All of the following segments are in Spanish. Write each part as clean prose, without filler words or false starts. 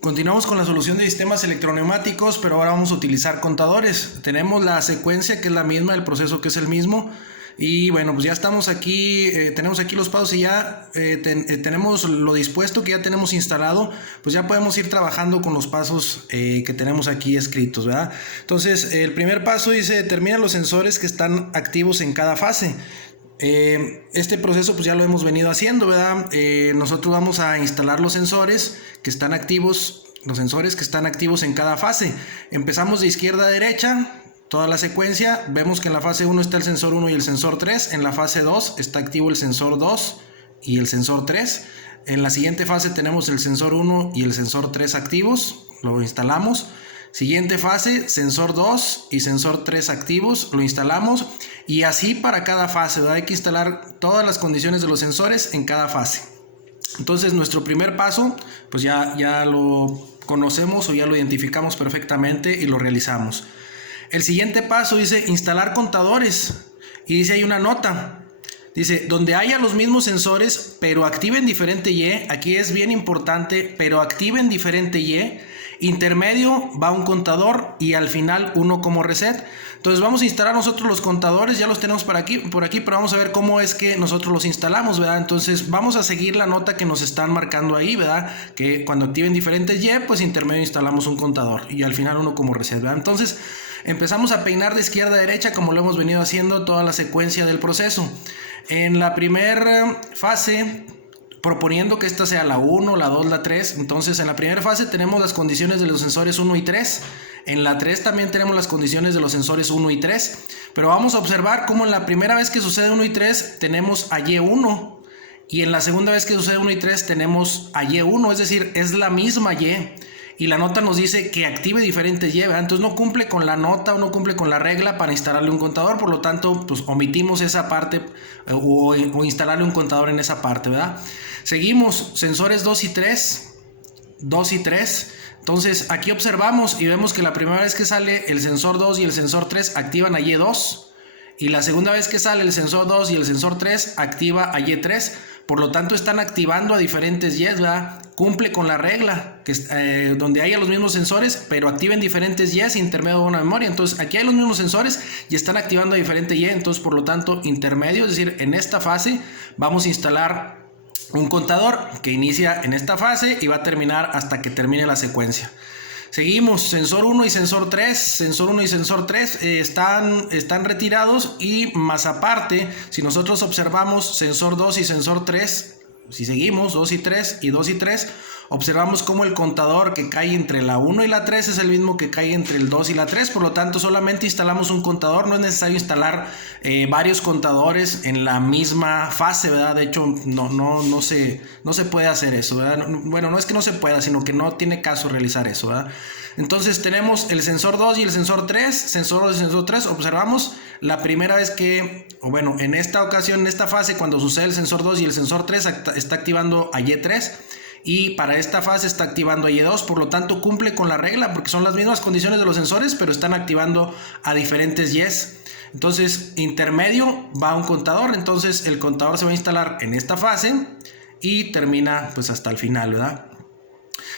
Continuamos con la solución de sistemas electroneumáticos, pero ahora vamos a utilizar contadores. Tenemos la secuencia que es la misma, el proceso que es el mismo. Y bueno, pues ya estamos aquí, tenemos aquí los pasos y ya tenemos lo dispuesto que ya tenemos instalado, pues ya podemos ir trabajando con los pasos que tenemos aquí escritos, ¿verdad? Entonces, el primer paso dice, determina los sensores que están activos en cada fase. Este proceso pues ya lo hemos venido haciendo, ¿verdad? Nosotros vamos a instalar los sensores que están activos, en cada fase. Empezamos de izquierda a derecha, toda la secuencia. Vemos que en la fase 1 está el sensor 1 y el sensor 3. En la fase 2 está activo el sensor 2 y el sensor 3. En la siguiente fase tenemos el sensor 1 y el sensor 3 activos, lo instalamos. Siguiente fase, sensor 2 y sensor 3 activos, lo instalamos, y así para cada fase, ¿verdad? Hay que instalar todas las condiciones de los sensores en cada fase. Entonces nuestro primer paso, pues ya lo conocemos o ya lo identificamos perfectamente y lo realizamos. El siguiente paso dice instalar contadores, y dice hay una nota. Dice, donde haya los mismos sensores, pero activen diferente Y, aquí es bien importante, pero activen diferente Y, intermedio va un contador y al final uno como reset. Entonces vamos a instalar nosotros los contadores, ya los tenemos por aquí, pero vamos a ver cómo es que nosotros los instalamos, ¿verdad? Entonces vamos a seguir la nota que nos están marcando ahí, ¿verdad? Que cuando activen diferentes Y, pues intermedio instalamos un contador y al final uno como reset, ¿verdad? Entonces empezamos a peinar de izquierda a derecha como lo hemos venido haciendo toda la secuencia del proceso. En la primera fase, proponiendo que esta sea la 1, la 2, la 3, entonces en la primera fase tenemos las condiciones de los sensores 1 y 3, en la 3 también tenemos las condiciones de los sensores 1 y 3, pero vamos a observar cómo en la primera vez que sucede 1 y 3 tenemos a Y1, y en la segunda vez que sucede 1 y 3 tenemos a Y1, es decir, es la misma y la nota nos dice que active diferentes Y, ¿verdad? Entonces no cumple con la nota o no cumple con la regla para instalarle un contador, por lo tanto pues omitimos esa parte o instalarle un contador en esa parte, ¿verdad? Seguimos, sensores 2 y 3, entonces aquí observamos y vemos que la primera vez que sale el sensor 2 y el sensor 3 activan a Y2, y la segunda vez que sale el sensor 2 y el sensor 3 activa a Y3, por lo tanto están activando a diferentes Y, ¿verdad? Cumple con la regla, que donde haya los mismos sensores, pero activen diferentes Y, intermedio de una memoria. Entonces aquí hay los mismos sensores y están activando a diferente Y, entonces por lo tanto intermedio, es decir, en esta fase vamos a instalar un contador que inicia en esta fase y va a terminar hasta que termine la secuencia. Seguimos, sensor 1 y sensor 3, están retirados, y más aparte, si nosotros observamos sensor 2 y sensor 3, si seguimos 2 y 3 y 2 y 3, observamos cómo el contador que cae entre la 1 y la 3 es el mismo que cae entre el 2 y la 3, por lo tanto solamente instalamos un contador, no es necesario instalar varios contadores en la misma fase, ¿verdad? De hecho no se puede hacer eso, ¿verdad? Bueno, no es que no se pueda, sino que no tiene caso realizar eso, ¿verdad? Entonces tenemos el sensor 2 y el sensor 3, sensor 2 y sensor 3, observamos la primera vez que, o bueno, en esta ocasión, en esta fase, cuando sucede el sensor 2 y el sensor 3, está activando a Y3, y para esta fase está activando a Y2, por lo tanto cumple con la regla porque son las mismas condiciones de los sensores, pero están activando a diferentes Y's. Entonces intermedio va un contador, entonces el contador se va a instalar en esta fase y termina pues hasta el final, ¿verdad?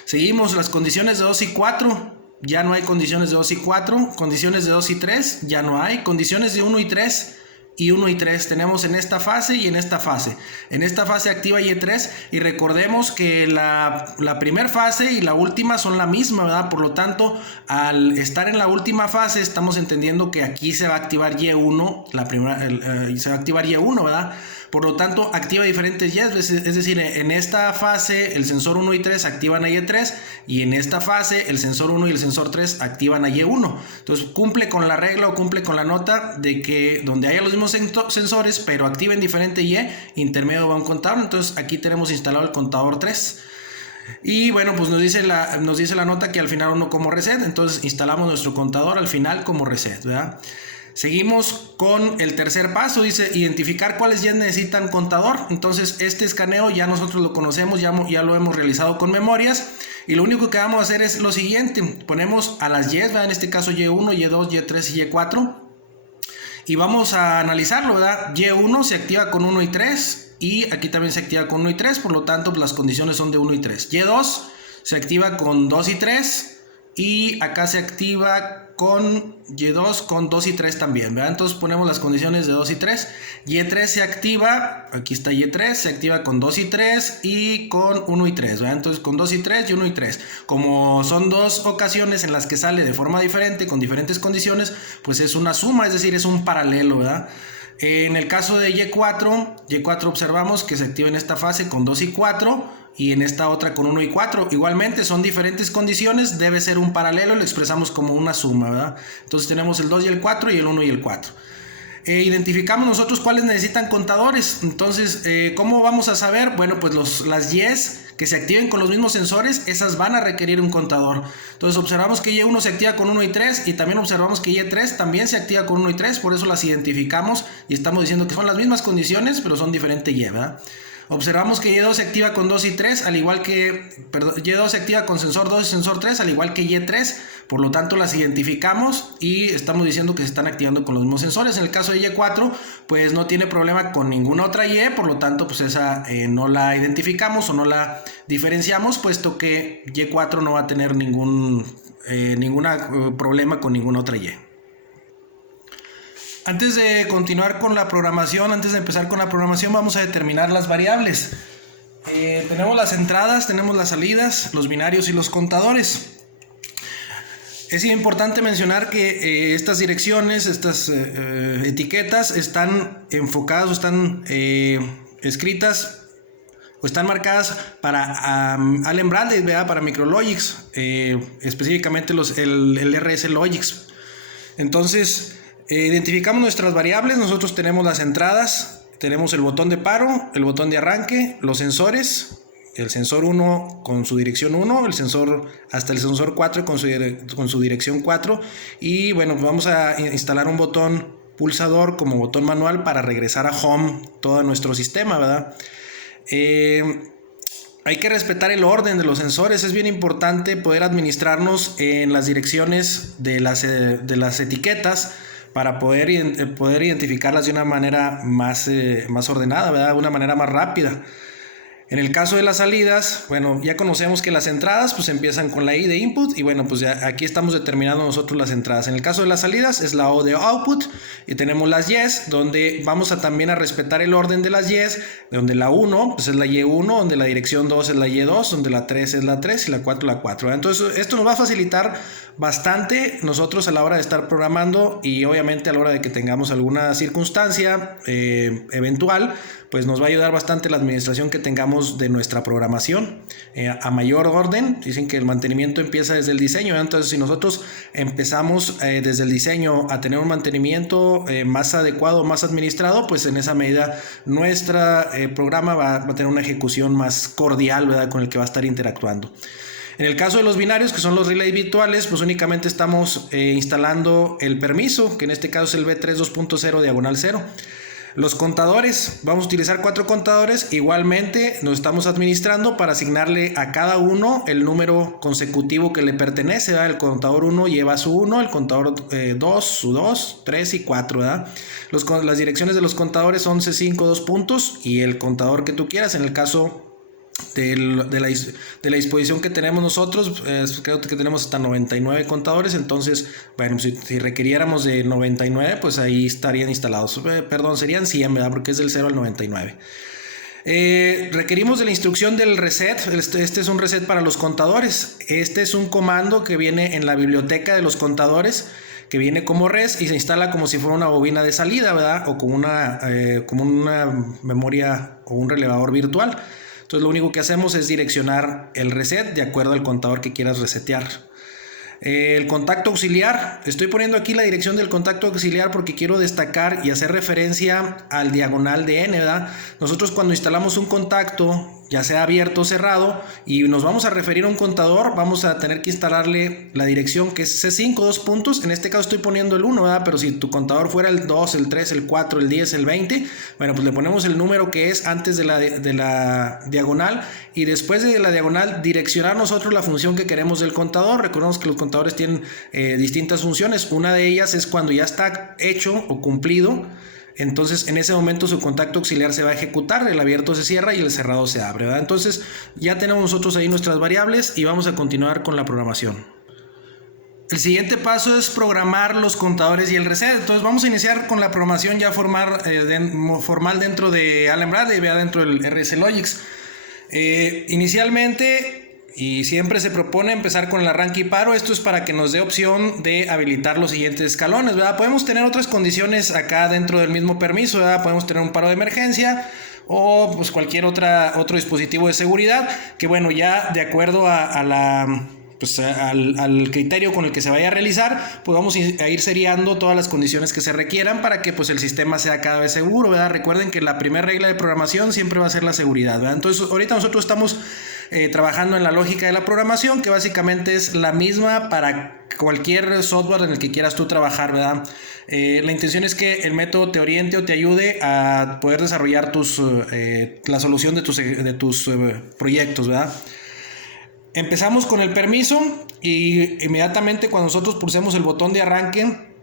Seguimos las condiciones de 2 y 4, ya no hay condiciones de 2 y 4, condiciones de 2 y 3, ya no hay, condiciones de 1 y 3, y 1 y 3 tenemos en esta fase y en esta fase. En esta fase activa Y3, y recordemos que la primera fase y la última son la misma, ¿verdad? Por lo tanto, al estar en la última fase, estamos entendiendo que aquí se va a activar Y1, se va a activar Y1, ¿verdad? Por lo tanto, activa diferentes Y, es decir, en esta fase el sensor 1 y 3 activan a Y3, y en esta fase el sensor 1 y el sensor 3 activan a Y1. Entonces cumple con la regla o cumple con la nota de que donde haya los mismos sensores pero activen diferente Y, intermedio va un contador. Entonces aquí tenemos instalado el contador 3. Y bueno, pues nos dice la nota que al final uno como reset, entonces instalamos nuestro contador al final como reset, ¿verdad? Seguimos con el tercer paso, dice identificar cuáles ya necesitan contador. Entonces este escaneo ya nosotros lo conocemos, ya lo hemos realizado con memorias, y lo único que vamos a hacer es lo siguiente: ponemos a las Y, ¿verdad? En este caso Y1, Y2, Y3 y Y4, y vamos a analizarlo, ¿verdad? Y1 se activa con 1 y 3, y aquí también se activa con 1 y 3, por lo tanto las condiciones son de 1 y 3. Y2 se activa con 2 y 3. Y acá se activa con Y2 con 2 y 3 también, ¿verdad? Entonces ponemos las condiciones de 2 y 3. Y3 se activa, aquí está Y3, se activa con 2 y 3 y con 1 y 3, ¿verdad? Entonces con 2 y 3 y 1 y 3. Como son dos ocasiones en las que sale de forma diferente, con diferentes condiciones, pues es una suma, es decir, es un paralelo, ¿verdad? En el caso de Y4 observamos que se activa en esta fase con 2 y 4 y en esta otra con 1 y 4. Igualmente son diferentes condiciones, debe ser un paralelo, lo expresamos como una suma, ¿verdad? Entonces tenemos el 2 y el 4 y el 1 y el 4. Identificamos nosotros cuáles necesitan contadores. Entonces, ¿cómo vamos a saber? Bueno, pues las Y's que se activen con los mismos sensores, esas van a requerir un contador. Entonces observamos que Y1 se activa con 1 y 3 y también observamos que Y3 también se activa con 1 y 3, por eso las identificamos y estamos diciendo que son las mismas condiciones, pero son diferentes Y, ¿verdad? Observamos que Y2 se activa con 2 y 3, al igual que, Y2 se activa con sensor 2 y sensor 3, al igual que Y3, por lo tanto las identificamos y estamos diciendo que se están activando con los mismos sensores. En el caso de Y4, pues no tiene problema con ninguna otra Y, por lo tanto, pues esa no la identificamos o no la diferenciamos, puesto que Y4 no va a tener ningún problema con ninguna otra Y. Antes de continuar con la programación, antes de empezar con la programación, vamos a determinar las variables. Tenemos las entradas, tenemos las salidas, los binarios y los contadores. Es importante mencionar que estas direcciones, estas etiquetas están enfocadas o están escritas o están marcadas para Allen Bradley, ¿verdad? Para Micrologix, específicamente el RS Logix. Entonces, identificamos nuestras variables. Nosotros tenemos las entradas, tenemos el botón de paro, el botón de arranque, los sensores, el sensor 1 con su dirección 1, hasta el sensor 4 con su dirección 4, y bueno, vamos a instalar un botón pulsador como botón manual para regresar a home todo nuestro sistema, ¿verdad? Hay que respetar el orden de los sensores. Es bien importante poder administrarnos en las direcciones de las etiquetas para poder identificarlas de una manera más ordenada, ¿verdad? De una manera más rápida. En el caso de las salidas, bueno, ya conocemos que las entradas pues empiezan con la I de input y bueno, pues ya aquí estamos determinando nosotros las entradas. En el caso de las salidas es la O de output y tenemos las Y's, donde vamos también a respetar el orden de las Y's, donde la 1 pues es la Y1, donde la dirección 2 es la Y2, donde la 3 es la 3 y la 4 la 4. Entonces esto nos va a facilitar bastante nosotros a la hora de estar programando y obviamente a la hora de que tengamos alguna circunstancia eventual, pues nos va a ayudar bastante la administración que tengamos de nuestra programación a mayor orden. Dicen que el mantenimiento empieza desde el diseño, ¿eh? Entonces si nosotros empezamos desde el diseño a tener un mantenimiento más adecuado, más administrado, pues en esa medida nuestro programa va a tener una ejecución más cordial, ¿verdad? Con el que va a estar interactuando. En el caso de los binarios, que son los relays virtuales, pues únicamente estamos instalando el permiso, que en este caso es el B3 2.0 diagonal 0. Los contadores, vamos a utilizar 4 contadores, igualmente nos estamos administrando para asignarle a cada uno el número consecutivo que le pertenece, ¿verdad? El contador 1 lleva su 1, el contador 2 su 2, 3 y 4, ¿verdad? Las direcciones de los contadores son C5 2 puntos y el contador que tú quieras. En el caso de la disposición que tenemos nosotros, creo que tenemos hasta 99 contadores, entonces, bueno, si requiriéramos de 99, pues ahí estarían instalados, serían 100, ¿verdad? Porque es del 0 al 99. Requerimos de la instrucción del reset. Este es un reset para los contadores. Este es un comando que viene en la biblioteca de los contadores, que viene como res y se instala como si fuera una bobina de salida, ¿verdad? O como una memoria o un relevador virtual. Entonces lo único que hacemos es direccionar el reset de acuerdo al contador que quieras resetear. El contacto auxiliar, estoy poniendo aquí la dirección del contacto auxiliar porque quiero destacar y hacer referencia al diagonal de N, ¿verdad? Nosotros cuando instalamos un contacto, ya sea abierto o cerrado, y nos vamos a referir a un contador, vamos a tener que instalarle la dirección que es C5 2 puntos. En este caso estoy poniendo el 1, ¿verdad? Pero si tu contador fuera el 2, el 3, el 4, el 10, el 20, bueno, pues le ponemos el número que es antes de la diagonal y después de la diagonal direccionar nosotros la función que queremos del contador. Recordemos que los contadores tienen distintas funciones. Una de ellas es cuando ya está hecho o cumplido entonces en ese momento su contacto auxiliar se va a ejecutar, el abierto se cierra y el cerrado se abre, ¿verdad? Entonces ya tenemos nosotros ahí nuestras variables y vamos a continuar con la programación. El siguiente paso es programar los contadores y el reset. Entonces vamos a iniciar con la programación ya formal dentro de Allenbradley y dentro del RSLogix. Inicialmente y siempre se propone empezar con el arranque y paro. Esto es para que nos dé opción de habilitar los siguientes escalones, ¿verdad? Podemos tener otras condiciones acá dentro del mismo permiso, ¿verdad? Podemos tener un paro de emergencia o pues cualquier otro dispositivo de seguridad que, bueno, ya de acuerdo al criterio con el que se vaya a realizar, pues vamos a ir seriando todas las condiciones que se requieran para que pues el sistema sea cada vez seguro, ¿verdad? Recuerden que la primera regla de programación siempre va a ser la seguridad, ¿verdad? Entonces ahorita nosotros estamos trabajando en la lógica de la programación, que básicamente es la misma para cualquier software en el que quieras tú trabajar, ¿verdad? La intención es que el método te oriente o te ayude a poder desarrollar la solución de tus proyectos, ¿verdad? Empezamos con el permiso y inmediatamente cuando nosotros pulsemos el botón de arranque,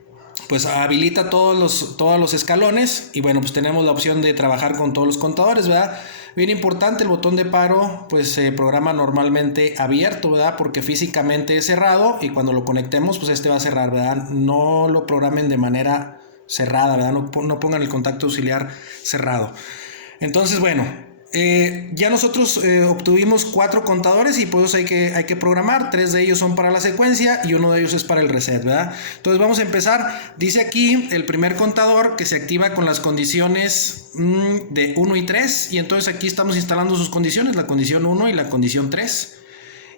pues habilita todos los escalones y bueno, pues tenemos la opción de trabajar con todos los contadores, ¿verdad? Bien importante, el botón de paro pues se programa normalmente abierto, ¿verdad? Porque físicamente es cerrado y cuando lo conectemos pues este va a cerrar, ¿verdad? No lo programen de manera cerrada, ¿verdad? No pongan el contacto auxiliar cerrado. Entonces, bueno, ya nosotros obtuvimos 4 contadores y pues hay que programar. 3 de ellos son para la secuencia y uno de ellos es para el reset, ¿verdad? Entonces vamos a empezar. Dice aquí el primer contador que se activa con las condiciones de 1 y 3 y entonces aquí estamos instalando sus condiciones, la condición 1 y la condición 3.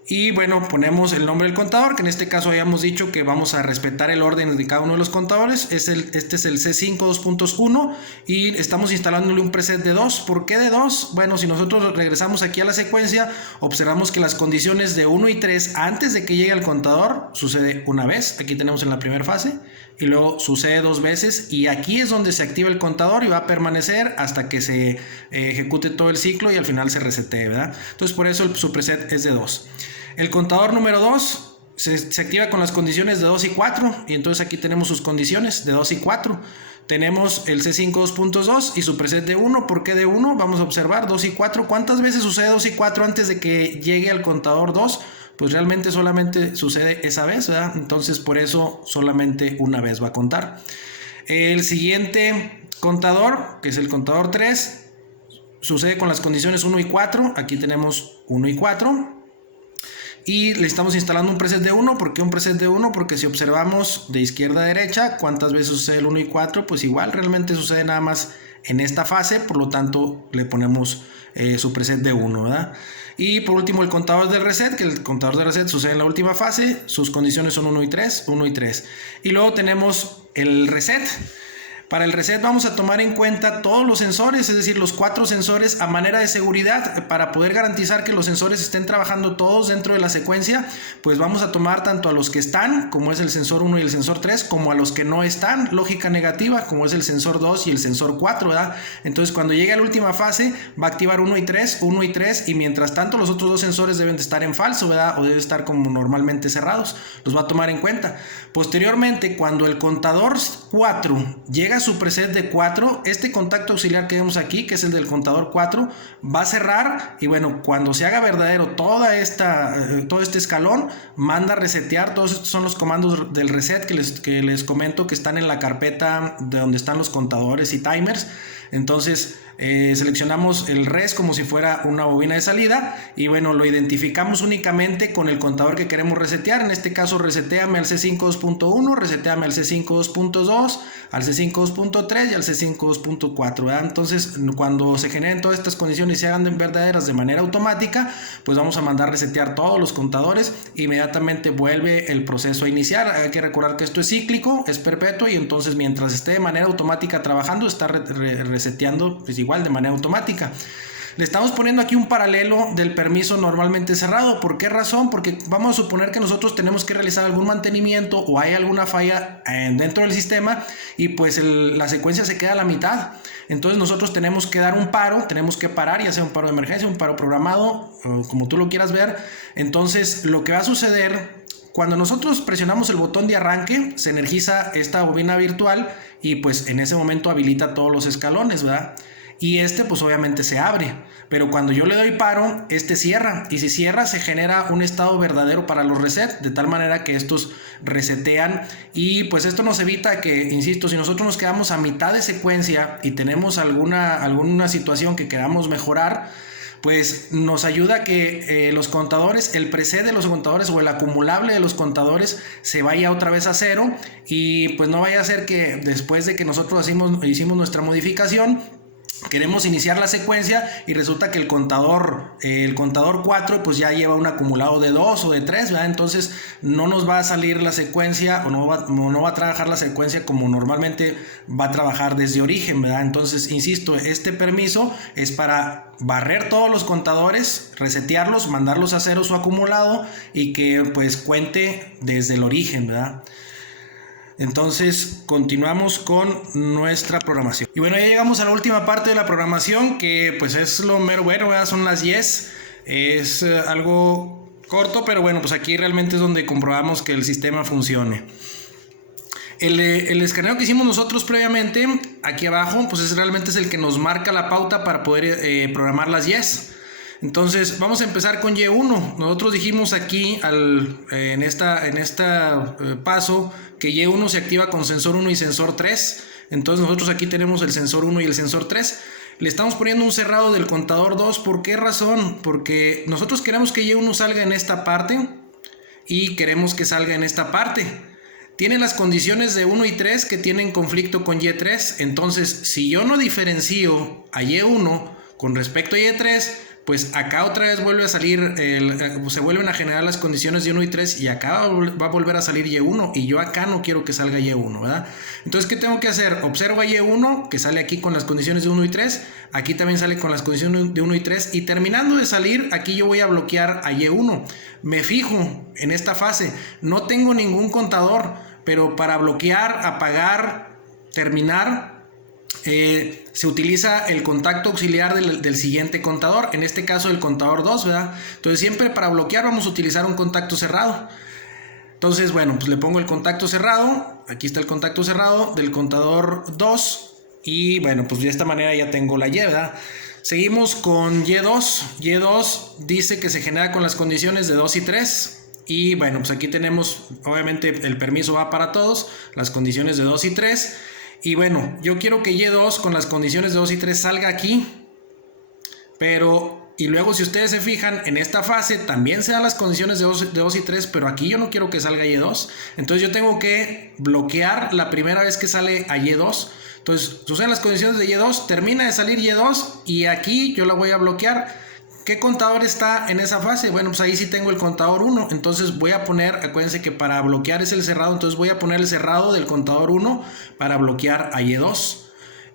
Y bueno, ponemos el nombre del contador, que en este caso habíamos dicho que vamos a respetar el orden de cada uno de los contadores. Este es el C5 2.1 y estamos instalándole un preset de 2. ¿Por qué de 2? Bueno, si nosotros regresamos aquí a la secuencia, observamos que las condiciones de 1 y 3 antes de que llegue al contador sucede una vez. Aquí tenemos en la primera fase y luego sucede 2 veces y aquí es donde se activa el contador y va a permanecer hasta que se ejecute todo el ciclo y al final se resetee, ¿verdad? Entonces por eso su preset es de 2. El contador número 2 se activa con las condiciones de 2 y 4 y entonces aquí tenemos sus condiciones de 2 y 4. Tenemos el C5 2.2 y su preset de 1. ¿Por qué de 1? Vamos a observar 2 y 4. ¿Cuántas veces sucede 2 y 4 antes de que llegue al contador 2? Pues realmente solamente sucede esa vez, ¿verdad? Entonces por eso solamente una vez va a contar. El siguiente contador, que es el contador 3, sucede con las condiciones 1 y 4. Aquí tenemos 1 y 4. Y le estamos instalando un preset de 1. ¿Por qué un preset de 1? Porque si observamos de izquierda a derecha, ¿cuántas veces sucede el 1 y 4? Pues igual, realmente sucede nada más en esta fase, por lo tanto le ponemos su preset de 1, ¿verdad? Y por último el contador de reset, que el contador de reset sucede en la última fase, sus condiciones son 1 y 3, 1 y 3. Y luego tenemos el reset. Para el reset vamos a tomar en cuenta todos los sensores, es decir, los 4 sensores a manera de seguridad. Para poder garantizar que los sensores estén trabajando todos dentro de la secuencia, pues vamos a tomar tanto a los que están, como es el sensor 1 y el sensor 3, como a los que no están, lógica negativa, como es el sensor 2 y el sensor 4, ¿verdad? Entonces cuando llegue a la última fase va a activar 1 y 3, 1 y 3 y mientras tanto los otros 2 sensores deben de estar en falso, ¿verdad? O deben estar como normalmente cerrados, los va a tomar en cuenta. Posteriormente, cuando el contador 4 llega a su preset de 4, este contacto auxiliar que vemos aquí, que es el del contador 4, va a cerrar y bueno, cuando se haga verdadero todo este escalón, manda a resetear. Todos estos son los comandos del reset que les comento que están en la carpeta de donde están los contadores y timers. Entonces seleccionamos el res como si fuera una bobina de salida y bueno, lo identificamos únicamente con el contador que queremos resetear. En este caso, reseteame al C5 2.1, reseteame al C5 2.2, al C5 2.3 y al C5 2.4, ¿verdad? Entonces, cuando se generen todas estas condiciones y se hagan verdaderas de manera automática, pues vamos a mandar resetear todos los contadores. Inmediatamente vuelve el proceso a iniciar. Hay que recordar que esto es cíclico, es perpetuo y entonces mientras esté de manera automática trabajando, está reseteando pues igual de manera automática. Le estamos poniendo aquí un paralelo del permiso normalmente cerrado. ¿Por qué razón? Porque vamos a suponer que nosotros tenemos que realizar algún mantenimiento o hay alguna falla dentro del sistema y pues la secuencia se queda a la mitad. Entonces nosotros tenemos que dar un paro, tenemos que parar, ya sea un paro de emergencia, un paro programado, como tú lo quieras ver. Entonces lo que va a suceder Cuando nosotros presionamos el botón de arranque, se energiza esta bobina virtual y pues en ese momento habilita todos los escalones, ¿verdad? Y pues obviamente se abre, pero cuando yo le doy paro, cierra, y si cierra se genera un estado verdadero para los resets, de tal manera que estos resetean, y pues esto nos evita que, insisto, si nosotros nos quedamos a mitad de secuencia y tenemos alguna situación que queramos mejorar, pues nos ayuda a que los contadores, el preset de los contadores o el acumulable de los contadores se vaya otra vez a cero, y pues no vaya a ser que después de que nosotros hicimos nuestra modificación, queremos iniciar la secuencia y resulta que el contador 4 pues ya lleva un acumulado de 2 o de 3, ¿verdad? Entonces no nos va a salir la secuencia o no va a trabajar la secuencia como normalmente va a trabajar desde origen, ¿verdad? Entonces, insisto, este permiso es para barrer todos los contadores, resetearlos, mandarlos a cero su acumulado y que pues cuente desde el origen, ¿verdad? Entonces continuamos con nuestra programación. Y bueno, ya llegamos a la última parte de la programación, que pues es lo mero bueno, ¿verdad? Son las yes. Es algo corto, pero bueno, pues aquí realmente es donde comprobamos que el sistema funcione. El escaneo que hicimos nosotros previamente, aquí abajo, pues realmente es el que nos marca la pauta para poder programar las yes. Entonces vamos a empezar con Y1. Nosotros dijimos aquí en esta paso que Y1 se activa con sensor 1 y sensor 3. Entonces nosotros aquí tenemos el sensor 1 y el sensor 3. Le estamos poniendo un cerrado del contador 2. ¿Por qué razón? Porque nosotros queremos que Y1 salga en esta parte y queremos que salga en esta parte. Tiene las condiciones de 1 y 3 que tienen conflicto con Y3. Entonces, si yo no diferencio a Y1 con respecto a Y3, pues acá otra vez vuelve a salir, se vuelven a generar las condiciones de 1 y 3 y acá va a volver a salir Y1 y yo acá no quiero que salga Y1, ¿verdad? Entonces, ¿qué tengo que hacer? Observo a Y1 que sale aquí con las condiciones de 1 y 3, aquí también sale con las condiciones de 1 y 3 y terminando de salir, aquí yo voy a bloquear a Y1. Me fijo en esta fase, no tengo ningún contador, pero para bloquear, apagar, terminar, se utiliza el contacto auxiliar del siguiente contador, en este caso el contador 2, ¿verdad? Entonces siempre para bloquear vamos a utilizar un contacto cerrado. Entonces, bueno, pues le pongo el contacto cerrado, aquí está el contacto cerrado del contador 2 y bueno, pues de esta manera ya tengo la Y, ¿verdad? Seguimos con Y2. Y2 dice que se genera con las condiciones de 2 y 3. Y bueno, pues aquí tenemos, obviamente el permiso va para todos, las condiciones de 2 y 3. Y bueno, yo quiero que Y2 con las condiciones de 2 y 3 salga aquí. Pero, y luego si ustedes se fijan, en esta fase también se dan las condiciones de 2 y 3, pero aquí yo no quiero que salga Y2. Entonces yo tengo que bloquear la primera vez que sale a Y2. Entonces suceden las condiciones de Y2, termina de salir Y2 y aquí yo la voy a bloquear. ¿Qué contador está en esa fase? Bueno, pues ahí sí tengo el contador 1. Entonces voy a poner, acuérdense que para bloquear es el cerrado, entonces voy a poner el cerrado del contador 1 para bloquear a Y2.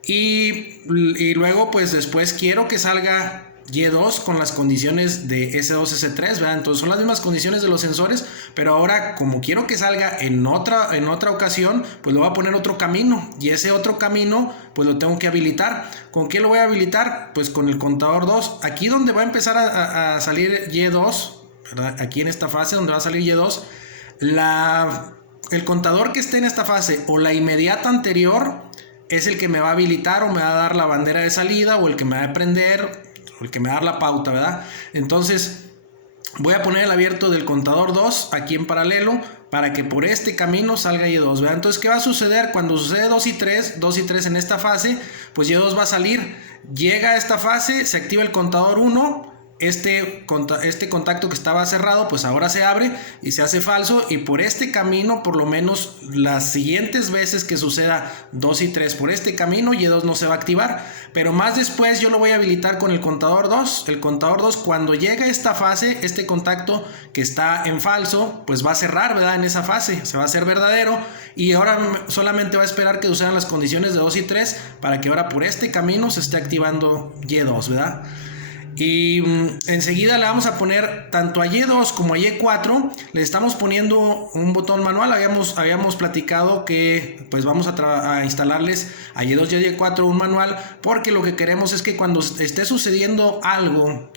Y luego, pues después quiero que salga Y2 con las condiciones de S2, S3, ¿verdad? Entonces son las mismas condiciones de los sensores, pero ahora como quiero que salga en otra ocasión, pues le voy a poner otro camino y ese otro camino pues lo tengo que habilitar. ¿Con qué lo voy a habilitar? Pues con el contador 2. Aquí donde va a empezar a salir Y2, ¿verdad? Aquí en esta fase donde va a salir Y2, el contador que esté en esta fase o la inmediata anterior es el que me va a habilitar o me va a dar la bandera de salida o el que me va a prender, el que me va a dar la pauta, ¿verdad? Entonces voy a poner el abierto del contador 2 aquí en paralelo para que por este camino salga Y2, ¿verdad? Entonces, ¿qué va a suceder? Cuando sucede 2 y 3 en esta fase, pues Y2 va a salir, llega a esta fase, se activa el contador 1, este contacto que estaba cerrado pues ahora se abre y se hace falso, y por este camino, por lo menos las siguientes veces que suceda 2 y 3 por este camino, Y2 no se va a activar, pero más después yo lo voy a habilitar con el contador 2. El contador 2, cuando llega a esta fase, este contacto que está en falso pues va a cerrar, ¿verdad? En esa fase se va a hacer verdadero y ahora solamente va a esperar que sucedan las condiciones de 2 y 3 para que ahora por este camino se esté activando Y2, ¿verdad? Y enseguida le vamos a poner tanto a Y2 como a Y4, le estamos poniendo un botón manual. Habíamos platicado que pues vamos a instalarles a Y2 y a Y4 un manual, porque lo que queremos es que cuando esté sucediendo algo,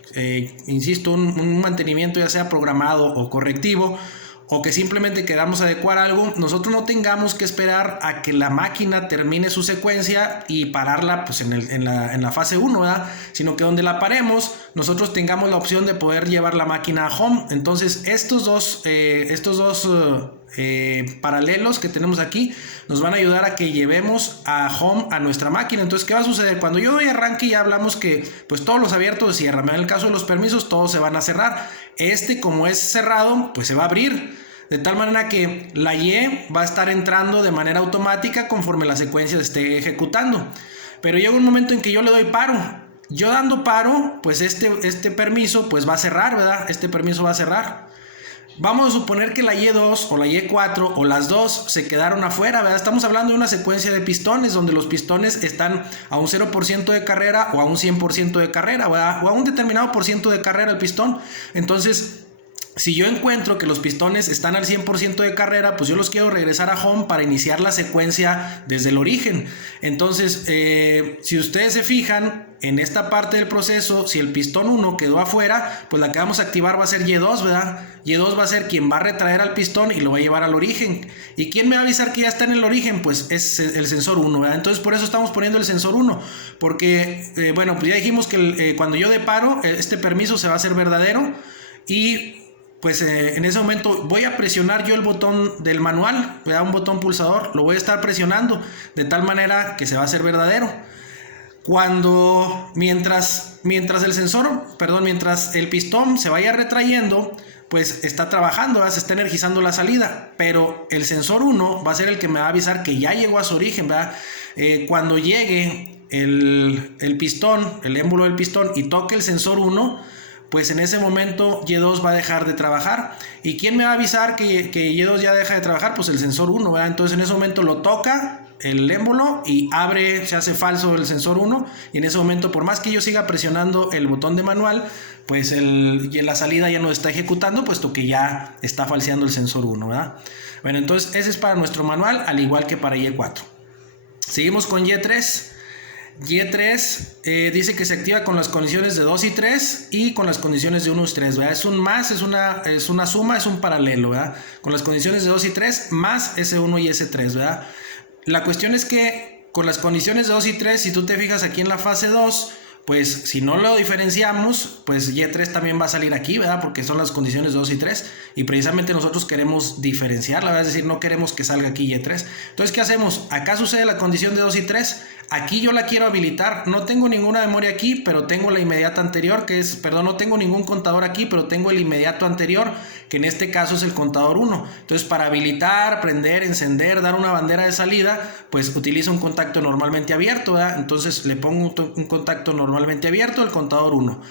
insisto, un mantenimiento ya sea programado o correctivo, o que simplemente queramos adecuar algo, nosotros no tengamos que esperar a que la máquina termine su secuencia y pararla pues en la fase 1, ¿verdad? Sino que donde la paremos, nosotros tengamos la opción de poder llevar la máquina a home. Entonces estos dos paralelos que tenemos aquí nos van a ayudar a que llevemos a home a nuestra máquina. Entonces, ¿qué va a suceder? Cuando yo doy arranque, ya hablamos que pues todos los abiertos se cierran. En el caso de los permisos, todos se van a cerrar. Como es cerrado, pues se va a abrir. De tal manera que la Y va a estar entrando de manera automática conforme la secuencia se esté ejecutando. Pero llega un momento en que yo le doy paro. Yo dando paro, pues este permiso pues va a cerrar, ¿verdad? Este permiso va a cerrar. Vamos a suponer que la Y2 o la Y4 o las dos se quedaron afuera, ¿verdad? Estamos hablando de una secuencia de pistones donde los pistones están a un 0% de carrera o a un 100% de carrera, ¿verdad? O a un determinado por ciento de carrera el pistón. Entonces, si yo encuentro que los pistones están al 100% de carrera, pues yo los quiero regresar a home para iniciar la secuencia desde el origen. Entonces, si ustedes se fijan, en esta parte del proceso, si el pistón 1 quedó afuera, pues la que vamos a activar va a ser Y2, ¿verdad? Y2 va a ser quien va a retraer al pistón y lo va a llevar al origen. ¿Y quién me va a avisar que ya está en el origen? Pues es el sensor 1, ¿verdad? Entonces, por eso estamos poniendo el sensor 1, porque, bueno, pues ya dijimos que cuando yo deparo, este permiso se va a hacer verdadero y pues en ese momento voy a presionar yo el botón del manual, ¿verdad? Un botón pulsador, lo voy a estar presionando de tal manera que se va a hacer verdadero. Mientras el pistón se vaya retrayendo, pues está trabajando, ¿verdad? Se está energizando la salida, pero el sensor 1 va a ser el que me va a avisar que ya llegó a su origen, ¿verdad? Cuando llegue el pistón, el émbolo del pistón y toque el sensor 1, pues en ese momento Y2 va a dejar de trabajar. ¿Y quién me va a avisar que Y2 ya deja de trabajar? Pues el sensor 1, ¿verdad? Entonces en ese momento lo toca el émbolo y se hace falso el sensor 1, y en ese momento, por más que yo siga presionando el botón de manual, pues la salida ya no está ejecutando, puesto que ya está falseando el sensor 1, ¿verdad? Bueno, entonces ese es para nuestro manual, al igual que para Y4. Seguimos con Y3. Y3 dice que se activa con las condiciones de 2 y 3 y con las condiciones de 1 y 3, ¿verdad? Es un más, es una suma, es un paralelo, ¿verdad? Con las condiciones de 2 y 3 más S1 y S3, ¿verdad? La cuestión es que con las condiciones de 2 y 3, si tú te fijas aquí en la fase 2, pues si no lo diferenciamos, pues Y3 también va a salir aquí, ¿verdad? Porque son las condiciones de 2 y 3 y precisamente nosotros queremos diferenciarla, ¿verdad? Es decir, no queremos que salga aquí Y3. Entonces, ¿qué hacemos? Acá sucede la condición de 2 y 3, aquí yo la quiero habilitar, no tengo ninguna memoria aquí, pero tengo la inmediata anterior, no tengo ningún contador aquí, pero tengo el inmediato anterior, que en este caso es el contador 1. Entonces, para habilitar, prender, encender, dar una bandera de salida, pues utilizo un contacto normalmente abierto, ¿verdad? Entonces le pongo un contacto normalmente abierto, el contador 1.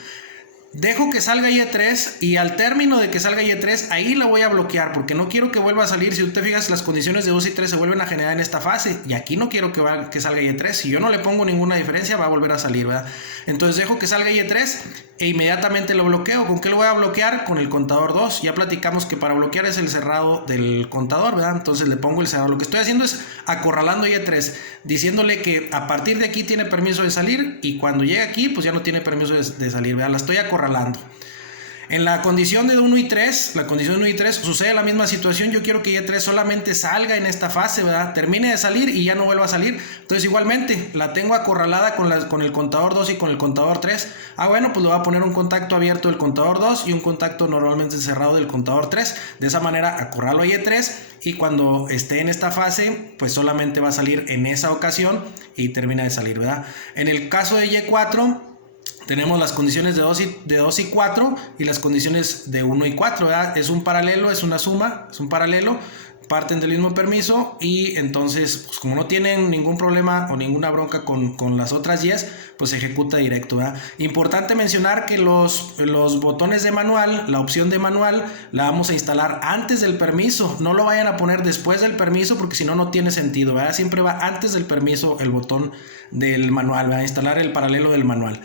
Dejo que salga Y3 y al término de que salga Y3, ahí la voy a bloquear porque no quiero que vuelva a salir. Si tú te fijas, las condiciones de 2 y 3 se vuelven a generar en esta fase y aquí no quiero que salga Y3. Si yo no le pongo ninguna diferencia, va a volver a salir, ¿verdad? Entonces dejo que salga Y3 e inmediatamente lo bloqueo. ¿Con qué lo voy a bloquear? Con el contador 2. Ya platicamos que para bloquear es el cerrado del contador, ¿verdad? Entonces le pongo el cerrado. Lo que estoy haciendo es acorralando Y3, diciéndole que a partir de aquí tiene permiso de salir y cuando llegue aquí, pues ya no tiene permiso de salir, ¿verdad? La estoy acorralando. En la condición de 1 y 3, sucede la misma situación. Yo quiero que Y3 solamente salga en esta fase, ¿verdad? Termine de salir y ya no vuelva a salir. Entonces igualmente la tengo acorralada con el contador 2 y con el contador 3. Bueno, pues le voy a poner un contacto abierto del contador 2 y un contacto normalmente cerrado del contador 3. De esa manera acorralo a Y3 y cuando esté en esta fase, pues solamente va a salir en esa ocasión y termina de salir, ¿verdad? En el caso de Y4, tenemos las condiciones de 2 y 4 y las condiciones de 1 y 4, ¿verdad? Es un paralelo, es una suma, es un paralelo, parten del mismo permiso y entonces, pues como no tienen ningún problema o ninguna bronca con las otras Y's, pues se ejecuta directo, ¿verdad? Importante mencionar que los botones de manual, la opción de manual, la vamos a instalar antes del permiso, no lo vayan a poner después del permiso porque si no, no tiene sentido, ¿verdad? Siempre va antes del permiso el botón del manual, ¿verdad? Instalar el paralelo del manual.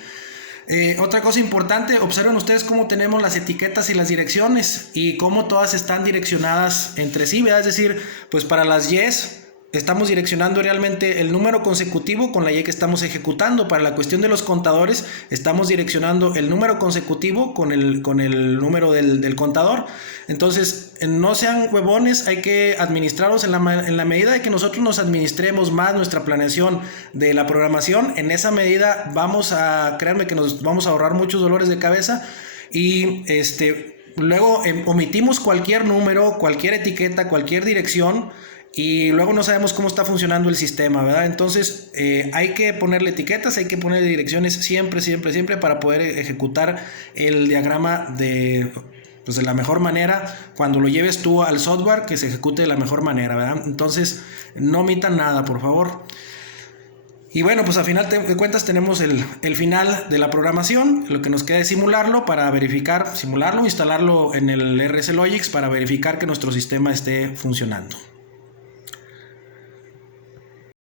Otra cosa importante, observen ustedes cómo tenemos las etiquetas y las direcciones y cómo todas están direccionadas entre sí, ¿verdad? Es decir, pues para las Y's estamos direccionando realmente el número consecutivo con la Y que estamos ejecutando. Para la cuestión de los contadores, estamos direccionando el número consecutivo con el número del contador. Entonces, no sean huevones, hay que administrarlos en la medida de que nosotros nos administremos más nuestra planeación de la programación. En esa medida créanme que nos vamos a ahorrar muchos dolores de cabeza y luego omitimos cualquier número, cualquier etiqueta, cualquier dirección y luego no sabemos cómo está funcionando el sistema, ¿verdad? Entonces hay que ponerle etiquetas, hay que ponerle direcciones siempre para poder ejecutar el diagrama de la mejor manera. Cuando lo lleves tú al software, que se ejecute de la mejor manera, ¿verdad? Entonces no omitan nada, por favor. Y bueno, pues a final de cuentas tenemos el final de la programación. Lo que nos queda es simularlo, instalarlo en el RSLogix para verificar que nuestro sistema esté funcionando.